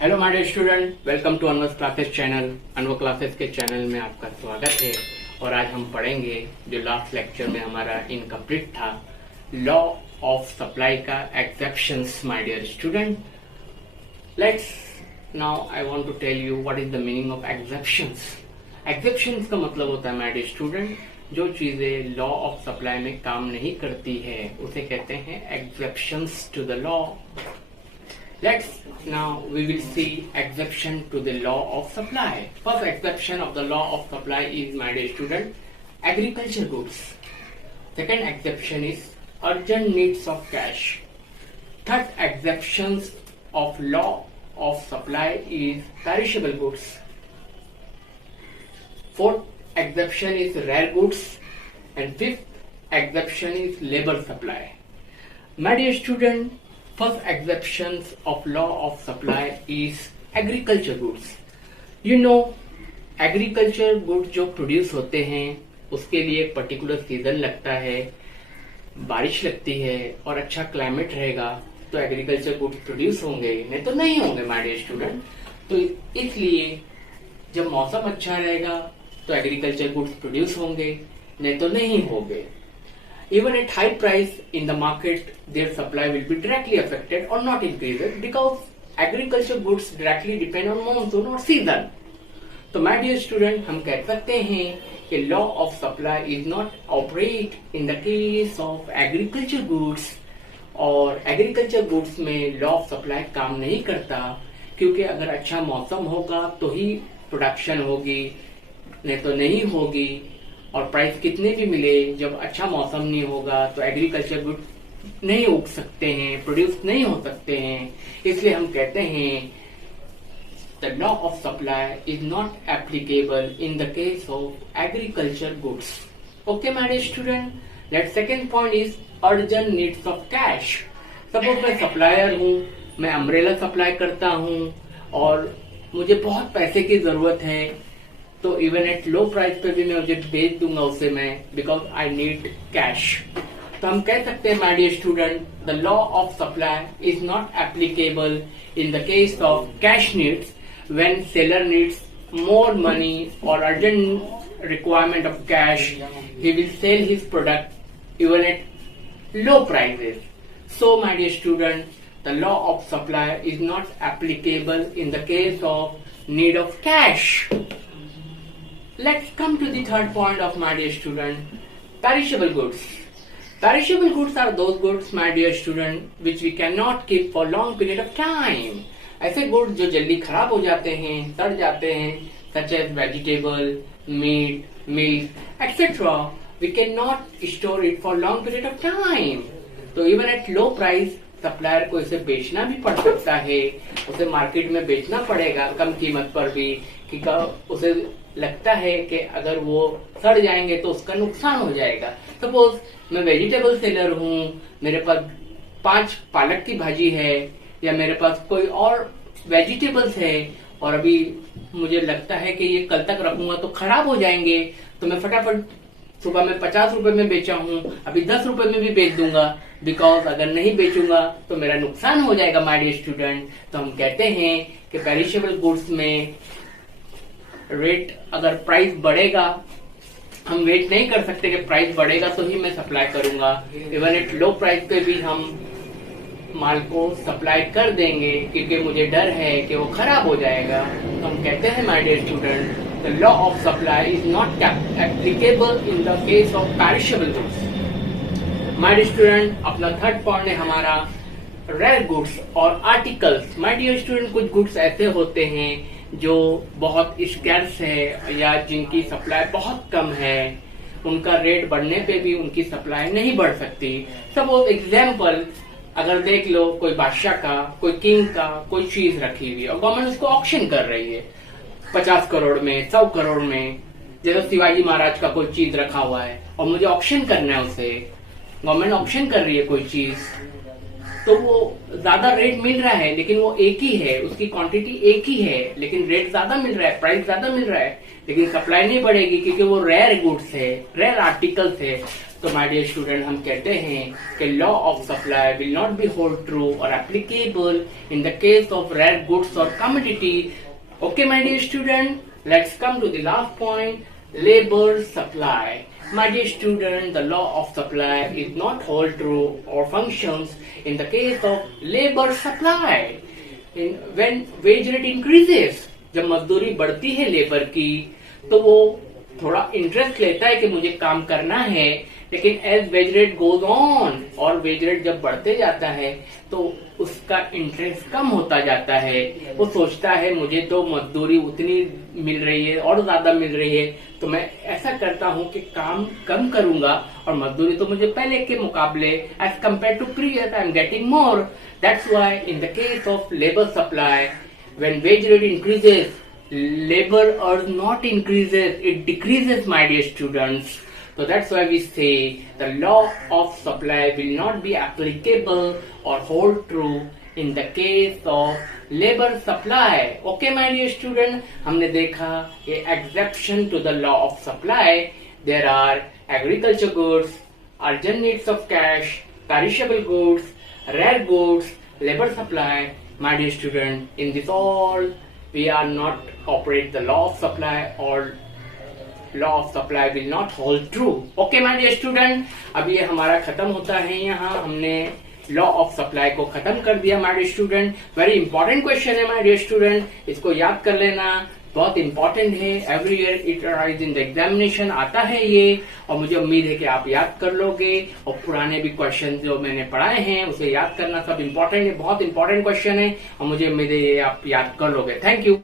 Hello my dear student, welcome to Anwar classes channel. Anwar classes के channel में आपका स्वागत है। और आज हम पढ़ेंगे जो लास्ट लेक्चर में हमारा इनकम्प्लीट था, लॉ ऑफ सप्लाई का exceptions. My dear student, let's now I want to tell you what is the meaning of exceptions. Exceptions का मतलब होता है माय डियर स्टूडेंट, जो चीजें लॉ ऑफ सप्लाई में काम नहीं करती है उसे कहते हैं exceptions to the law. Let's now we will see exception to the law of supply. First exception of the law of supply is, my dear student, agriculture goods. Second exception is urgent needs of cash. Third exceptions of law of supply is perishable goods. Fourth exception is rare goods, and fifth exception is labor supply. My dear student, first exceptions of law of supply is agriculture goods. You know, agriculture goods जो produce होते हैं उसके लिए एक particular season लगता है, बारिश लगती है और अच्छा क्लाइमेट रहेगा तो एग्रीकल्चर गुड्स प्रोड्यूस होंगे, नहीं तो नहीं होंगे माय डियर स्टूडेंट। तो इसलिए जब मौसम अच्छा रहेगा तो एग्रीकल्चर गुड्स प्रोड्यूस होंगे, नहीं तो नहीं होंगे। Even at high price in the market, their supply will be directly affected or not increased because agriculture goods directly depend on monsoon or season. तो my dear student, हम कह सकते हैं कि law of supply is not operate in the case of agriculture goods, और agriculture goods में law of supply काम नहीं करता, क्योंकि अगर अच्छा मौसम होगा तो ही प्रोडक्शन होगी, नहीं तो नहीं होगी। और प्राइस कितने भी मिले, जब अच्छा मौसम नहीं होगा तो एग्रीकल्चर गुड नहीं उग सकते हैं, प्रोड्यूस नहीं हो सकते हैं। इसलिए हम कहते हैं the law of supply is not applicable in the case of agriculture goods. Okay my dear student, let second point is urgent needs of cash. Suppose मैं सप्लायर हूँ, मैं अम्ब्रेला सप्लाई करता हूँ और मुझे बहुत पैसे की जरूरत है, तो इवन एट लो प्राइस पे भी मैं मुझे बेच दूंगा उसे मैं, बिकॉज आई नीड कैश। तो हम कह सकते हैं my dear student, the law of supply is not applicable in the case of cash needs when seller needs more money और urgent requirement of cash, he will sell his product even at low prices. So my dear student, the law of supply is not applicable in the case of need of cash. Let's come to the third point of my dear student, perishable goods. Perishable goods are those goods, my dear student, which we cannot keep for long period of time. ऐसे goods जो जल्दी खराब हो जाते हैं, सड़ जाते हैं, such as vegetable, meat, milk, etc. We cannot store it for long period of time. तो even at low price, supplier को इसे बेचना भी पड़ सकता है, उसे मार्केट में बेचना पड़ेगा कम कीमत पर भी, कि उसे लगता है कि अगर वो सड़ जाएंगे तो उसका नुकसान हो जाएगा। सपोज मैं वेजिटेबल सेलर हूँ, मेरे पास 5 पालक की भाजी है या मेरे पास कोई और वेजिटेबल्स है और अभी मुझे लगता है कि ये कल तक रखूंगा तो खराब हो जाएंगे, तो मैं फटाफट सुबह में 50 रुपए में बेचा हूँ, अभी 10 रुपए में भी बेच दूंगा, बिकॉज अगर नहीं बेचूंगा तो मेरा नुकसान हो जाएगा माय डियर स्टूडेंट। तो हम कहते हैं कि पेरिशेबल गुड्स में रेट, अगर प्राइस बढ़ेगा, हम वेट नहीं कर सकते कि प्राइस बढ़ेगा तो ही मैं सप्लाई करूंगा, इवन एट लो प्राइस पे भी हम माल को सप्लाई कर देंगे क्योंकि मुझे डर है कि वो खराब हो जाएगा। तो हम कहते हैं my dear student, the law of supply is not applicable in the case of perishable goods. My dear student, अपना थर्ड पॉइंट है हमारा रेयर गुड्स और आर्टिकल्स। माय डियर स्टूडेंट, कुछ गुड्स ऐसे होते हैं जो बहुत स्कैर्स है या जिनकी सप्लाई बहुत कम है, उनका रेट बढ़ने पे भी उनकी सप्लाई नहीं बढ़ सकती। सपोज एग्जाम्पल, अगर देख लो कोई बादशाह का, कोई किंग का कोई चीज रखी हुई है और गवर्नमेंट उसको ऑक्शन कर रही है 50 करोड़ में, 100 करोड़ में। जैसे शिवाजी महाराज का कोई चीज रखा हुआ है और मुझे ऑक्शन करना है उसे, गवर्नमेंट ऑक्शन कर रही है कोई चीज, तो वो ज्यादा रेट मिल रहा है लेकिन वो एक ही है, उसकी क्वांटिटी एक ही है लेकिन रेट ज्यादा मिल रहा है, प्राइस ज्यादा मिल रहा है, लेकिन सप्लाई नहीं बढ़ेगी क्योंकि वो रेयर गुड्स है, रेयर आर्टिकल्स है। तो माय डियर स्टूडेंट हम कहते हैं कि law of supply will not be hold true और applicable in the case of rare goods और commodity. Okay my dear student, let's come to the last point, labor supply. My dear student, the law of supply is not hold true or functions in the case of labor supply. When wage rate increases, जब मजदूरी बढ़ती है labour की तो वो थोड़ा interest लेता है कि मुझे काम करना है, लेकिन as wage rate goes on और वेज रेट जब बढ़ते जाता है तो उसका इंटरेस्ट कम होता जाता है. वो सोचता है मुझे तो मजदूरी उतनी मिल रही है और ज्यादा मिल रही है तो मैं ऐसा करता हूँ कि काम कम करूंगा और मजदूरी तो मुझे पहले के मुकाबले as compare to previous I am getting more. That's why in the case of labour supply when wage rate increases labor earns not increases, it decreases, my dear students. So that's why we say the law of supply will not be applicable or hold true in the case of labor supply. Okay my dear student, हमने देखा ये exception to the law of supply. There are agriculture goods, urgent needs of cash, perishable goods, rare goods, labor supply. My dear student, in this all we are not operate the law of supply or law of supply will not hold true. Okay my dear student, अब ये हमारा खत्म होता है. यहाँ हमने law of supply को खत्म कर दिया my dear student. Very important question है my dear student, इसको याद कर लेना, बहुत इंपॉर्टेंट है. Every year it arise in the examination, आता है ये और मुझे उम्मीद है कि आप याद कर लोगे और पुराने भी क्वेश्चन जो मैंने पढ़ाए हैं उसे याद करना सब इंपॉर्टेंट है, बहुत इंपॉर्टेंट क्वेश्चन है और मुझे उम्मीद है ये आप याद कर लोगे. Thank you.